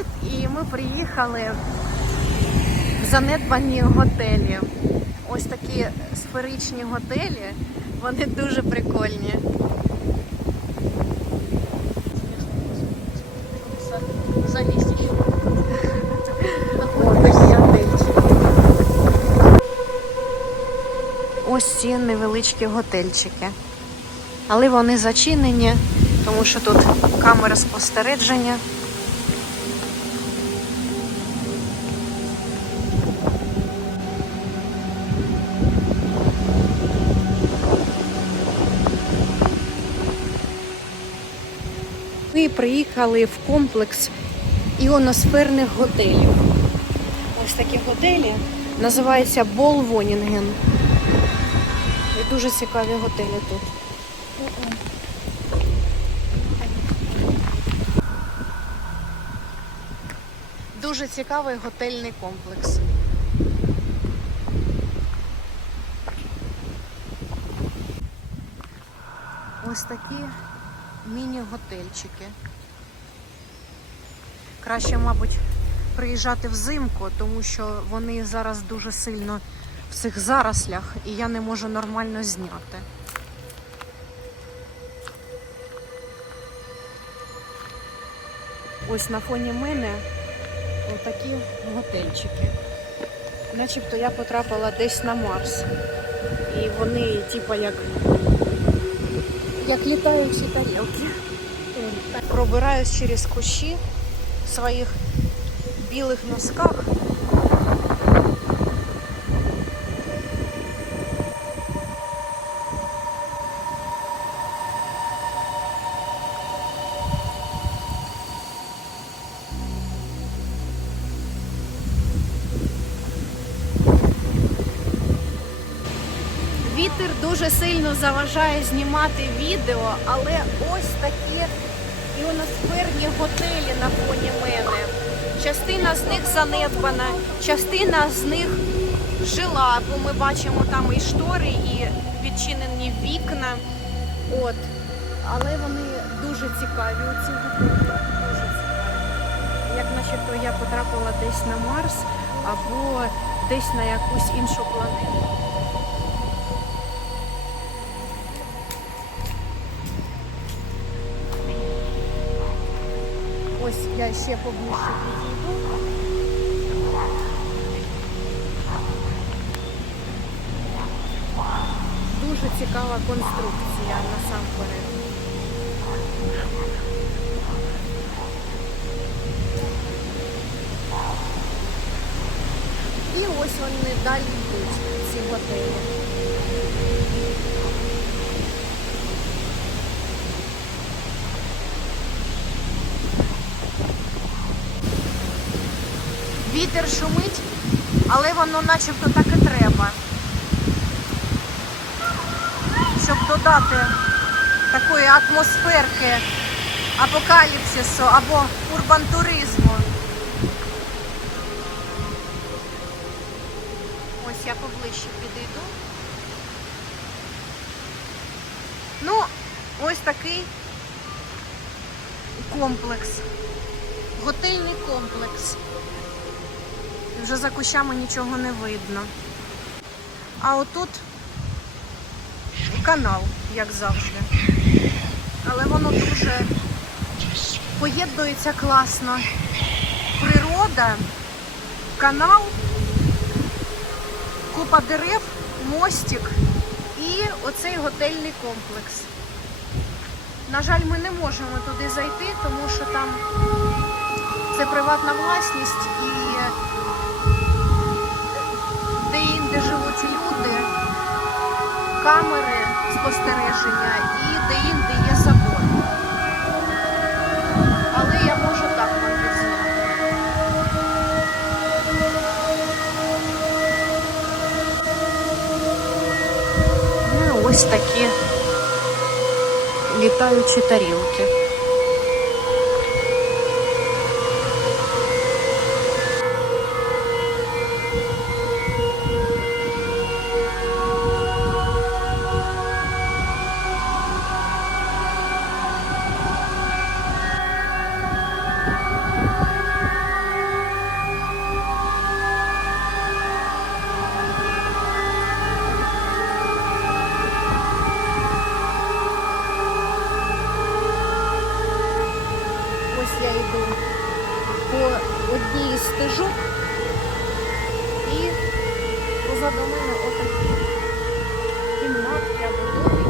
Привіт! І ми приїхали в занедбані готелі. Ось такі сферичні готелі. Вони дуже прикольні. Ось ці невеличкі готельчики. Але вони зачинені, тому що тут камера спостереження. Ми приїхали в комплекс іоносферних готелів. Ось такі готелі. Називається Болвонінген. І дуже цікаві готелі тут. Дуже цікавий готельний комплекс. Ось такі міні-готельчики. Краще, мабуть, приїжджати взимку, тому що вони зараз дуже сильно в цих зарослях і я не можу нормально зняти. Ось на фоні мене отакі готельчики. Начебто я потрапила десь на Марс. І вони, типа, як, як літаючі тарілки. Пробираюсь через кущі в своїх білих носках. Вітер дуже сильно заважає знімати відео, але ось такі іоносферні готелі на фоні мене. Частина з них занедбана, частина з них жила, бо ми бачимо там і штори, і відчинені вікна. От. Але вони дуже цікаві, оці готелі. Дуже цікаві. Як начебто я потрапила десь на Марс або десь на якусь іншу планету. Ось я ще поближче підійду. Дуже цікава конструкція насамперед. І ось вони далі йдуть, ці готелі. Вітер шумить, але воно начебто так і треба. Щоб додати такої атмосферки апокаліпсису або урбантуризму. Ось я поближче підійду. Ну, ось такий комплекс. Готельний комплекс. Вже за кущами нічого не видно. А отут канал, як завжди. Але воно дуже поєднується класно. Природа, канал, купа дерев, мостик і оцей готельний комплекс. На жаль, ми не можемо туди зайти, тому що там це приватна власність і де-інде люди, камери спостереження і де-інде є забор. Але я можу так вам відзняти. Ну, ось такі літаючі тарілки. Позаду мене отакі кімнатки або домики.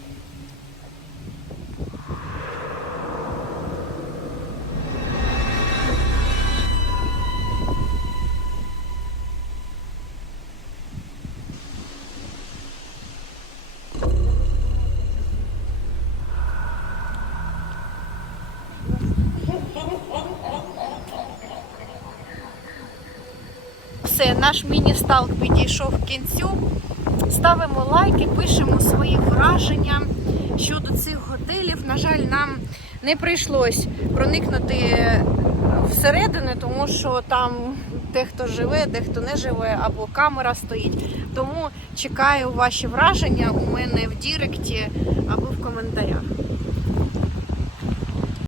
Все, наш міні-сталк підійшов к кінцю. Ставимо лайки, пишемо свої враження щодо цих готелів. На жаль, нам не прийшлось проникнути всередини, тому що там дехто живе, дехто не живе, або камера стоїть. Тому чекаю ваші враження у мене в Діректі або в коментарях.